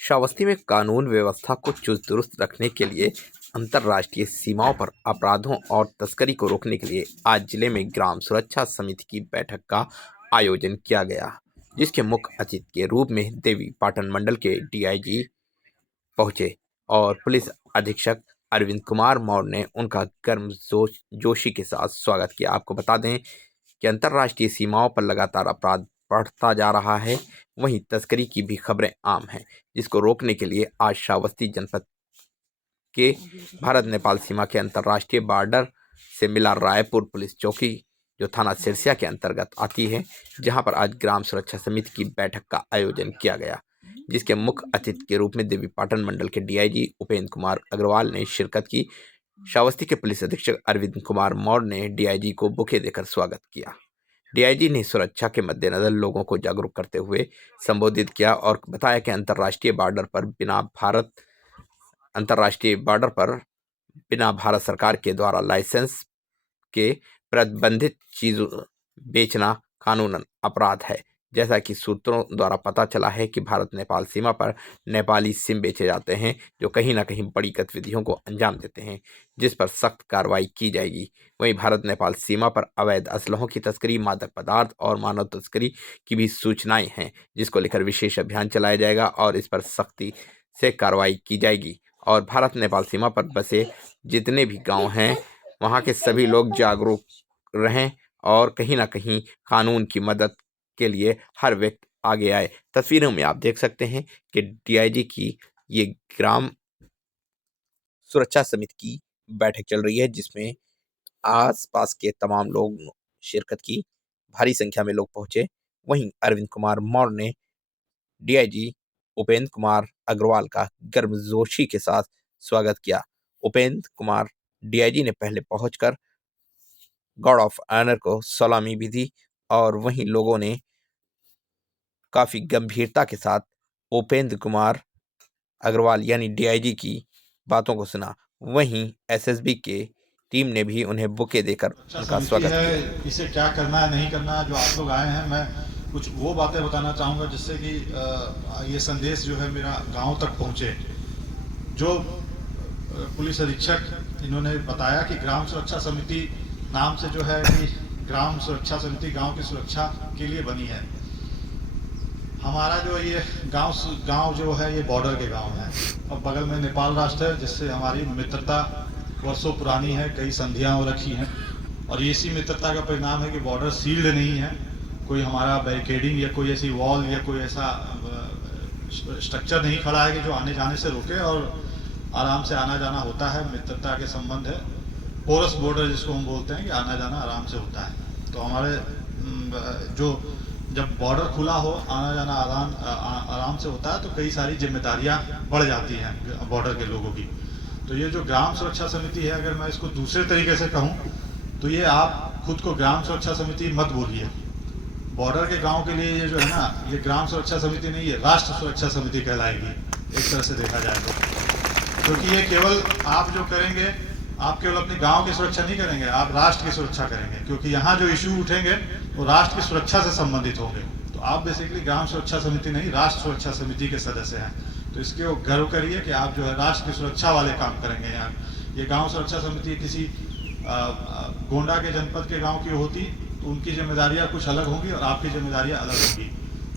श्रावस्ती में कानून व्यवस्था को चुस्त दुरुस्त रखने के लिए अंतर्राष्ट्रीय सीमाओं पर अपराधों और तस्करी को रोकने के लिए आज जिले में ग्राम सुरक्षा समिति की बैठक का आयोजन किया गया, जिसके मुख्य अतिथि के रूप में देवी पाटन मंडल के डीआईजी पहुंचे और पुलिस अधीक्षक अरविंद कुमार मौर्य ने उनका जोशी के साथ स्वागत किया। आपको बता दें कि अंतर्राष्ट्रीय सीमाओं पर लगातार अपराध बढ़ता जा रहा है, वहीं तस्करी की भी खबरें आम हैं, जिसको रोकने के लिए आज श्रावस्ती जनपद के भारत नेपाल सीमा के अंतर्राष्ट्रीय बॉर्डर से मिला रायपुर पुलिस चौकी, जो थाना सिरसिया के अंतर्गत आती है, जहां पर आज ग्राम सुरक्षा समिति की बैठक का आयोजन किया गया, जिसके मुख्य अतिथि के रूप में देवी पाटन मंडल के डीआईजी उपेंद्र कुमार अग्रवाल ने शिरकत की। श्रावस्ती के पुलिस अधीक्षक अरविंद कुमार मौर्य ने डीआईजी को बुके देकर स्वागत किया। डीआईजी ने सुरक्षा के मद्देनजर लोगों को जागरूक करते हुए संबोधित किया और बताया कि अंतर्राष्ट्रीय बॉर्डर पर बिना भारत सरकार के द्वारा लाइसेंस के प्रतिबंधित चीजों बेचना कानूनन अपराध है। जैसा कि सूत्रों द्वारा पता चला है कि भारत नेपाल सीमा पर नेपाली सिम बेचे जाते हैं, जो कहीं ना कहीं बड़ी गतिविधियों को अंजाम देते हैं, जिस पर सख्त कार्रवाई की जाएगी। वहीं भारत नेपाल सीमा पर अवैध असलहों की तस्करी, मादक पदार्थ और मानव तस्करी की भी सूचनाएं हैं, जिसको लेकर विशेष अभियान चलाया जाएगा और इस पर सख्ती से कार्रवाई की जाएगी। और भारत नेपाल सीमा पर बसे जितने भी गाँव हैं, वहाँ के सभी लोग जागरूक रहें और कहीं ना कहीं कानून की मदद के लिए हर व्यक्ति आगे आए। तस्वीरों में आप देख सकते हैं कि डीआईजी की ये ग्राम सुरक्षा समिति की बैठक चल रही है, जिसमें आसपास के तमाम लोग शिरकत की, भारी संख्या में लोग पहुंचे। वहीं अरविंद कुमार मौर्य ने डीआईजी उपेंद्र कुमार अग्रवाल का गर्मजोशी के साथ स्वागत किया। उपेंद्र कुमार डीआईजी ने पहले पहुंचकर गार्ड ऑफ ऑनर को सलामी भी दी और वहीं लोगों ने काफी गंभीरता के साथ उपेंद्र कुमार अग्रवाल यानी डीआईजी की बातों को सुना। वहीं एसएसबी के टीम ने भी उन्हें बुके देकर उनका स्वागत किया। इसे क्या करना है नहीं करना है, जो आप लोग आए हैं, मैं कुछ वो बातें बताना चाहूँगा जिससे कि ये संदेश जो है मेरा गांव तक पहुँचे। जो पुलिस अधीक्षक इन्होंने बताया कि ग्राम सुरक्षा समिति नाम से जो है कि ग्राम सुरक्षा समिति गांव की सुरक्षा के लिए बनी है। हमारा जो ये गांव जो है ये बॉर्डर के गांव है और बगल में नेपाल राष्ट्र है, जिससे हमारी मित्रता वर्षों पुरानी है, कई संधियां हो रखी हैं और इसी मित्रता का परिणाम है कि बॉर्डर सील्ड नहीं है। कोई हमारा बैरिकेडिंग या कोई ऐसी वॉल या कोई ऐसा स्ट्रक्चर नहीं खड़ा है कि जो आने जाने से रोके और आराम से आना जाना होता है। मित्रता के संबंध है, पोरस बॉर्डर जिसको हम बोलते हैं कि आना जाना आराम से होता है। तो हमारे जो जब बॉर्डर खुला हो, आना जाना आराम से होता है, तो कई सारी जिम्मेदारियां बढ़ जाती हैं बॉर्डर के लोगों की। तो ये जो ग्राम सुरक्षा समिति है, अगर मैं इसको दूसरे तरीके से कहूँ तो ये आप खुद को ग्राम सुरक्षा समिति मत बोलिए। बॉर्डर के गांव के लिए ये जो है ना, ये ग्राम सुरक्षा समिति नहीं, ये राष्ट्र सुरक्षा समिति कहलाएगी एक तरह से देखा जाए तो। क्योंकि ये केवल आप जो करेंगे, आप केवल अपने गांव की सुरक्षा नहीं करेंगे, आप राष्ट्र की सुरक्षा करेंगे, क्योंकि यहाँ जो इशू उठेंगे वो राष्ट्र की सुरक्षा से संबंधित होंगे। तो आप बेसिकली ग्राम सुरक्षा समिति नहीं, राष्ट्र सुरक्षा समिति के सदस्य हैं। तो इसके गर्व करिए कि आप जो है राष्ट्र की सुरक्षा वाले काम करेंगे। यहाँ ये गांव सुरक्षा समिति किसी गोंडा के जनपद के गांव की होती तो उनकी जिम्मेदारियां कुछ अलग होंगी और आपकी जिम्मेदारियां अलग होंगी।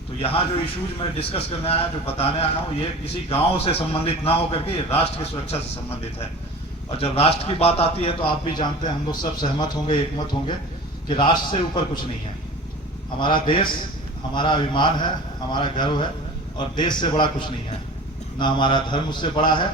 तो यहाँ जो इश्यूज मैं डिस्कस करने आया, जो बताने आया हूँ, ये किसी गांव से संबंधित ना होकर के राष्ट्र की सुरक्षा से संबंधित है। और जब राष्ट्र की बात आती है तो आप भी जानते हैं, हम लोग सब सहमत होंगे, एकमत होंगे कि राष्ट्र से ऊपर कुछ नहीं है। हमारा देश हमारा अभिमान है, हमारा गर्व है और देश से बड़ा कुछ नहीं है। ना हमारा धर्म उससे बड़ा है,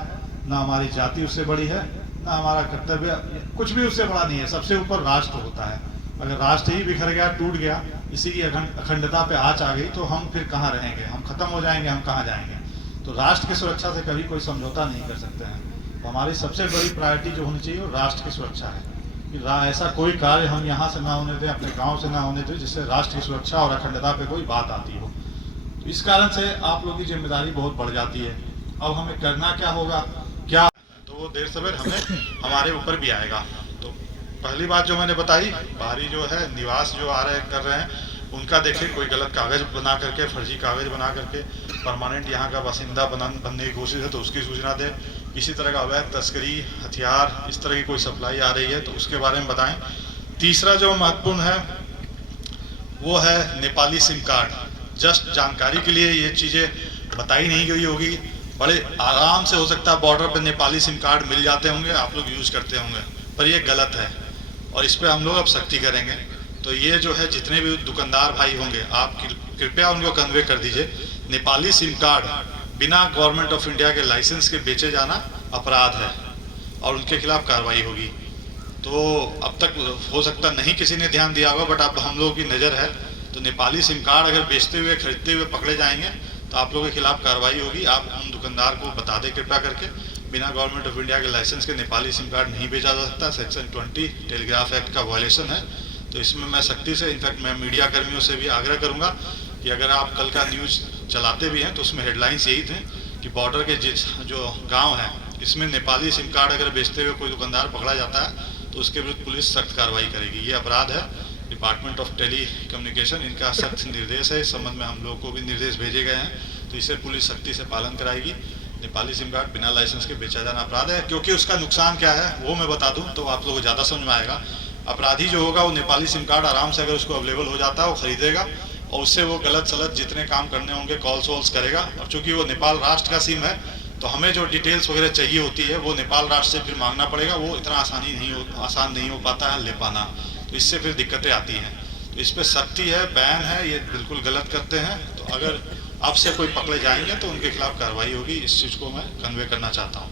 ना हमारी जाति उससे बड़ी है, ना हमारा कर्तव्य, कुछ भी उससे बड़ा नहीं है। सबसे ऊपर राष्ट्र होता है। अगर राष्ट्र ही बिखर गया, टूट गया, इसी की अखंडता पे आँच आ गई तो हम फिर कहाँ रहेंगे, हम खत्म हो जाएंगे, हम कहाँ जाएंगे। तो राष्ट्र की सुरक्षा से कभी कोई समझौता नहीं कर सकते हैं। तो हमारी सबसे बड़ी प्रायोरिटी जो होनी चाहिए वो राष्ट्र की सुरक्षा है कि ऐसा कोई कार्य हम यहाँ से ना होने दें, अपने गांव से ना होने दें, जिससे राष्ट्र की सुरक्षा और अखंडता पे कोई बात आती हो। तो इस कारण से आप लोगों की जिम्मेदारी बहुत बढ़ जाती है। अब हमें करना क्या होगा, क्या तो वो देर सवेर हमें हमारे ऊपर भी आएगा। तो पहली बात जो मैंने बताई, बाहरी जो है निवास जो आ रहे कर रहे हैं, उनका देखिए कोई गलत कागज बना करके, फर्जी कागज बना करके परमानेंट यहाँ का बासिंदा बनने की कोशिश है तो उसकी सूचना दें। किसी तरह का अवैध तस्करी, हथियार, इस तरह की कोई सप्लाई आ रही है तो उसके बारे में बताएं। तीसरा जो महत्वपूर्ण है वो है नेपाली सिम कार्ड। जस्ट जानकारी के लिए ये चीज़ें बताई नहीं गई होगी, बड़े आराम से हो सकता है बॉर्डर पर नेपाली सिम कार्ड मिल जाते होंगे, आप लोग यूज़ करते होंगे, पर ये गलत है और इस पर हम लोग अब सख्ती करेंगे। तो ये जो है जितने भी दुकानदार भाई होंगे आप कृपया उनको कन्वे कर दीजिए, नेपाली सिम कार्ड बिना गवर्नमेंट ऑफ इंडिया के लाइसेंस के बेचे जाना अपराध है और उनके खिलाफ कार्रवाई होगी। तो अब तक हो सकता नहीं किसी ने ध्यान दिया होगा, बट अब हम लोगों की नज़र है। तो नेपाली सिम कार्ड अगर बेचते हुए खरीदते हुए पकड़े जाएंगे तो आप लोगों के खिलाफ कार्रवाई होगी। आप उन दुकानदार को बता दें कृपया करके, बिना गवर्नमेंट ऑफ इंडिया के लाइसेंस के नेपाली सिम कार्ड नहीं बेचा जा सकता। सेक्शन 20 टेलीग्राफ एक्ट का वायलेशन है। तो इसमें मैं सख्ती से, इनफैक्ट मैं मीडिया कर्मियों से भी आग्रह करूंगा कि अगर आप कल का न्यूज़ चलाते भी हैं तो उसमें हेडलाइंस यही थे कि बॉर्डर के जो गांव है इसमें नेपाली सिम कार्ड अगर बेचते हुए कोई दुकानदार पकड़ा जाता है तो उसके विरुद्ध पुलिस सख्त कार्रवाई करेगी। ये अपराध है। डिपार्टमेंट ऑफ टेली कम्युनिकेशन इनका सख्त निर्देश है। इस संबंध में हम लोगों को भी निर्देश भेजे गए हैं, तो इसे पुलिस सख्ती से पालन कराएगी। नेपाली सिम कार्ड बिना लाइसेंस के बेचा जाना अपराध है। क्योंकि उसका नुकसान क्या है वो मैं बता दूं तो आप लोगों को ज़्यादा समझ में आएगा। अपराधी जो होगा वो नेपाली सिम कार्ड आराम से, अगर उसको अवेलेबल हो जाता है, वो खरीदेगा और उससे वो गलत सलत जितने काम करने होंगे कॉल्स वॉल्स करेगा। और चूंकि वो नेपाल राष्ट्र का सिम है तो हमें जो डिटेल्स वगैरह चाहिए होती है वो नेपाल राष्ट्र से फिर मांगना पड़ेगा, वो इतना आसान नहीं हो पाता है ले पाना, तो इससे फिर दिक्कतें आती हैं। तो इस पर सख्ती है, बैन है, ये बिल्कुल गलत करते हैं। तो अगर अब से कोई पकड़े जाएंगे तो उनके खिलाफ कार्रवाई होगी। इस चीज़ को मैं कन्वे करना चाहता हूँ।